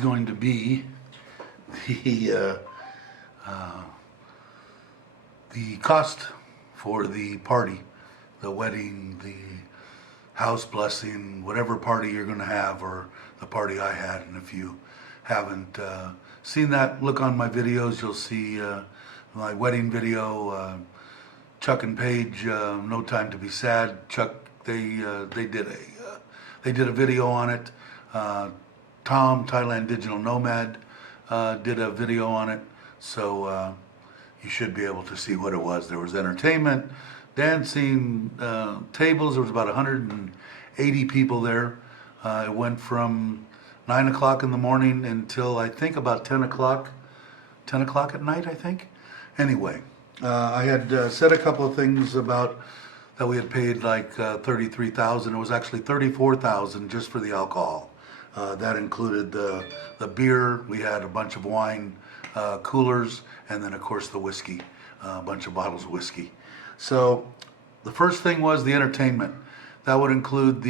going to be the cost for the party, the wedding, the house blessing, whatever party you're going to have, or the party I had. And if you haven't seen that, look on my videos. You'll see my wedding video. Chuck and Paige, No Time to Be Sad. Chuck, they did a video on it. Tom, Thailand Digital Nomad, did a video on it. So you should be able to see what it was. There was entertainment, dancing, tables. There was about 180 people there. It went from 9 o'clock in the morning until I think about 10 o'clock at night, I think. Anyway, I had said a couple of things about that we had paid like $33,000. It was actually $34,000 just for the alcohol. That included the beer. We had a bunch of wine coolers, and then of course the whiskey, a bunch of bottles of whiskey. So the first thing was the entertainment. That would include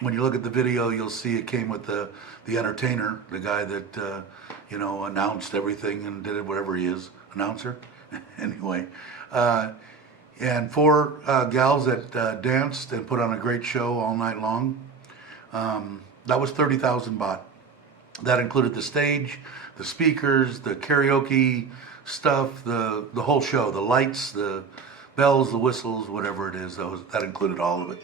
when you look at the video, you'll see it came with the entertainer, the guy that announced everything and did it, whatever he is, announcer. Anyway, and 4 gals that danced and put on a great show all night long. That was 30,000 baht. That included the stage, the speakers, the karaoke stuff, the whole show, the lights, the bells, the whistles, whatever it is. That included all of it.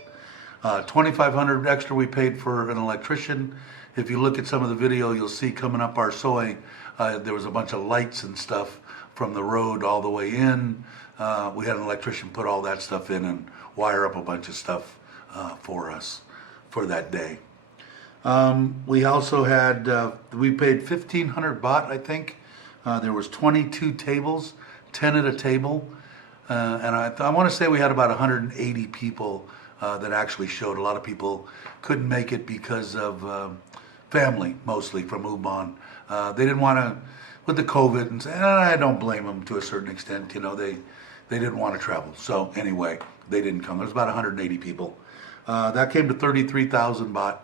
2,500 extra we paid for an electrician. If you look at some of the video, you'll see coming up our soy, there was a bunch of lights and stuff from the road all the way in. We had an electrician put all that stuff in and wire up a bunch of stuff for us for that day. We also had, we paid 1,500 baht, I think. There was 22 tables, 10 at a table. And I want to say we had about 180 people that actually showed. A lot of people couldn't make it because of family, mostly from Ubon. They didn't want to, with the COVID, and I don't blame them to a certain extent. They didn't want to travel. So anyway, they didn't come. There was about 180 people. That came to 33,000 baht.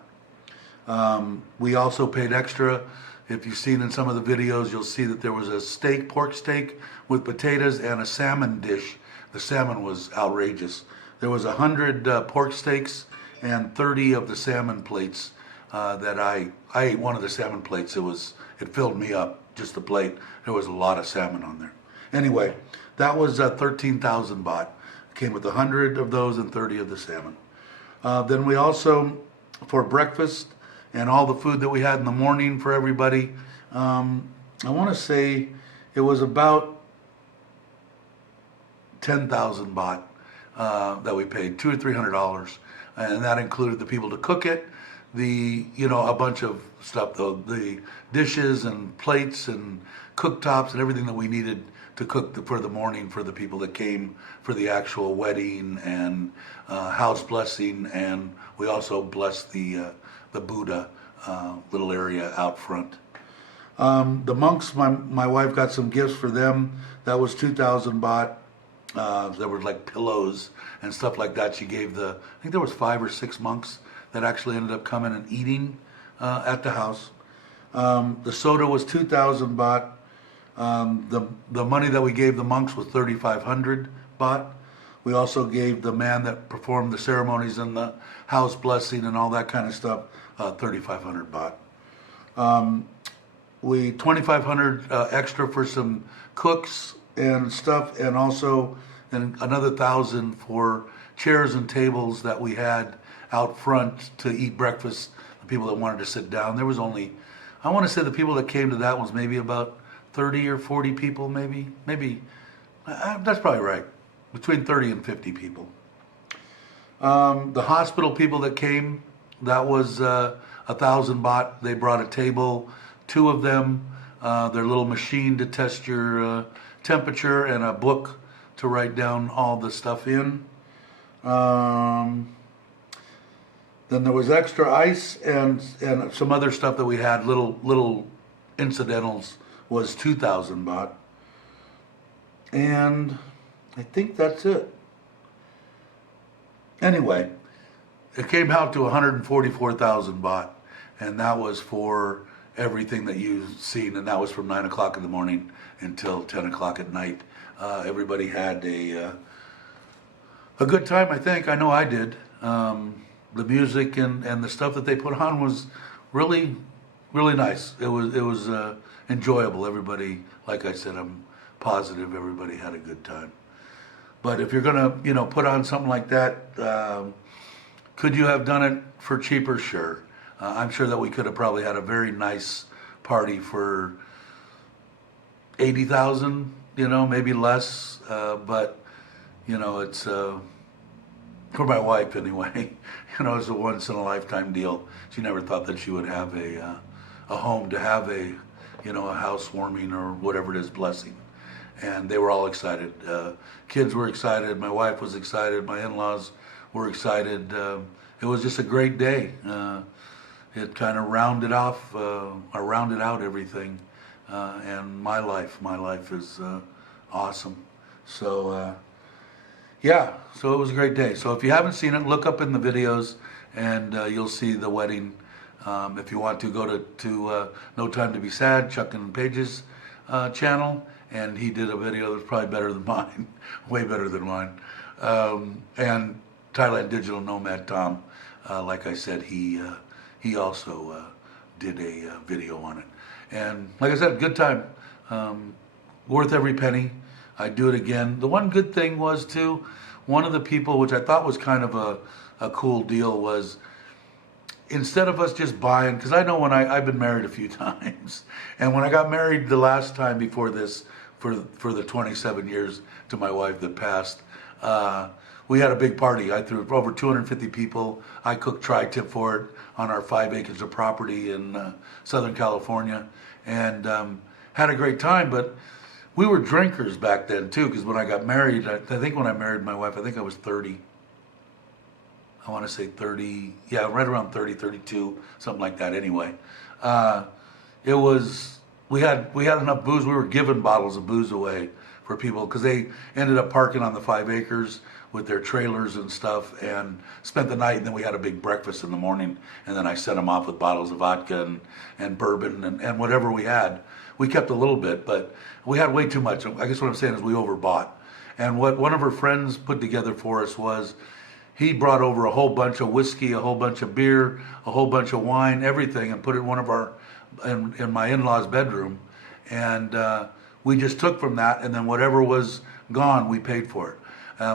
We also paid extra. If you've seen in some of the videos, you'll see that there was a pork steak with potatoes and a salmon dish. The salmon was outrageous. There was 100 pork steaks and 30 of the salmon plates that I ate one of the salmon plates. It filled me up, just the plate. There was a lot of salmon on there. Anyway, that was 13,000 baht. Came with 100 of those and 30 of the salmon. Then we also, for breakfast and all the food that we had in the morning for everybody, I want to say it was about 10,000 baht that we paid, $200 or $300, and that included the people to cook it, a bunch of stuff, the dishes and plates and cooktops and everything that we needed to cook for the morning for the people that came for the actual wedding and house blessing, and we also blessed the Buddha little area out front. The monks, my wife got some gifts for them. That was 2,000 baht. There were like pillows and stuff like that. She gave I think there was 5 or 6 monks that actually ended up coming and eating at the house. The soda was 2,000 baht. The money that we gave the monks was 3,500 baht. We also gave the man that performed the ceremonies and the house blessing and all that kind of stuff 3,500 baht. 2,500 extra for some cooks and stuff, and also another 1,000 for chairs and tables that we had out front to eat breakfast. The people that wanted to sit down. There was only, I want to say the people that came to that was maybe about 30 or 40 people, maybe that's probably right, between 30 and 50 people. The hospital people that came, that was 1,000 baht. They brought a table, 2 of them, their little machine to test your temperature, and a book to write down all the stuff in. Then there was extra ice and some other stuff that we had, little incidentals, was 2,000 baht. And I think that's it. Anyway, it came out to 144,000 baht, and that was for everything that you've seen, and that was from 9 o'clock in the morning until 10 o'clock at night. Everybody had a good time, I think. I know I did. The music and the stuff that they put on was really, really nice. It was enjoyable. Everybody, like I said, I'm positive everybody had a good time. But if you're gonna, put on something like that, could you have done it for cheaper? Sure. I'm sure that we could have probably had a very nice party for 80,000, maybe less. But it's for my wife anyway. It's a once in a lifetime deal. She never thought that she would have a home to have a housewarming or whatever it is blessing. And they were all excited. Kids were excited. My wife was excited. My in-laws were excited. It was just a great day. It kind of rounded out everything. And my life is awesome. So yeah, so it was a great day. So if you haven't seen it, look up in the videos, and you'll see the wedding. If you want to, go to No Time to Be Sad, Chuck and Paige's channel, and he did a video that's probably better than mine, way better than mine. And Thailand Digital Nomad Tom, like I said, he also did a video on it. And like I said, good time, worth every penny. I'd do it again. The one good thing was too, one of the people, which I thought was kind of a cool deal, was instead of us just buying, because I know when I've been married a few times, and when I got married the last time before this, for the 27 years to my wife that passed, we had a big party. I threw over 250 people. I cooked tri-tip for it on our 5 acres of property in Southern California, and had a great time. But we were drinkers back then too, because when I got married, I think when I married my wife, I think I was 30. I want to say 30, yeah, right around 30, 32, something like that anyway. We had enough booze. We were giving bottles of booze away for people, because they ended up parking on the 5 acres with their trailers and stuff, and spent the night, and then we had a big breakfast in the morning, and then I sent them off with bottles of vodka and bourbon and whatever we had. We kept a little bit, but we had way too much. I guess what I'm saying is we overbought. And what one of her friends put together for us was, he brought over a whole bunch of whiskey, a whole bunch of beer, a whole bunch of wine, everything, and put it in my in-laws' bedroom. And we just took from that, and then whatever was gone, we paid for it.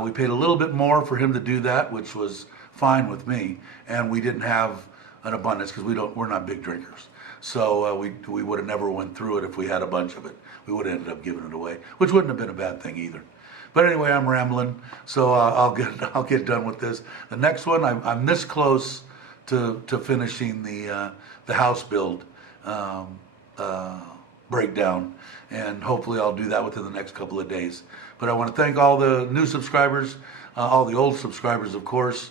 We paid a little bit more for him to do that, which was fine with me. And we didn't have an abundance, because we're not big drinkers. So we would have never went through it if we had a bunch of it. We would have ended up giving it away, which wouldn't have been a bad thing either. But anyway, I'm rambling, so I'll get done with this. The next one, I'm this close to finishing the house build breakdown, and hopefully I'll do that within the next couple of days. But I want to thank all the new subscribers, all the old subscribers, of course.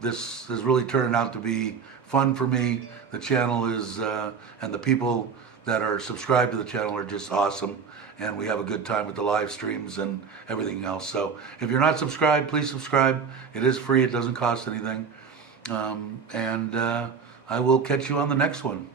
This is really turning out to be fun for me. The channel is, and the people that are subscribed to the channel are just awesome. And we have a good time with the live streams and everything else. So if you're not subscribed, please subscribe. It is free. It doesn't cost anything. And I will catch you on the next one.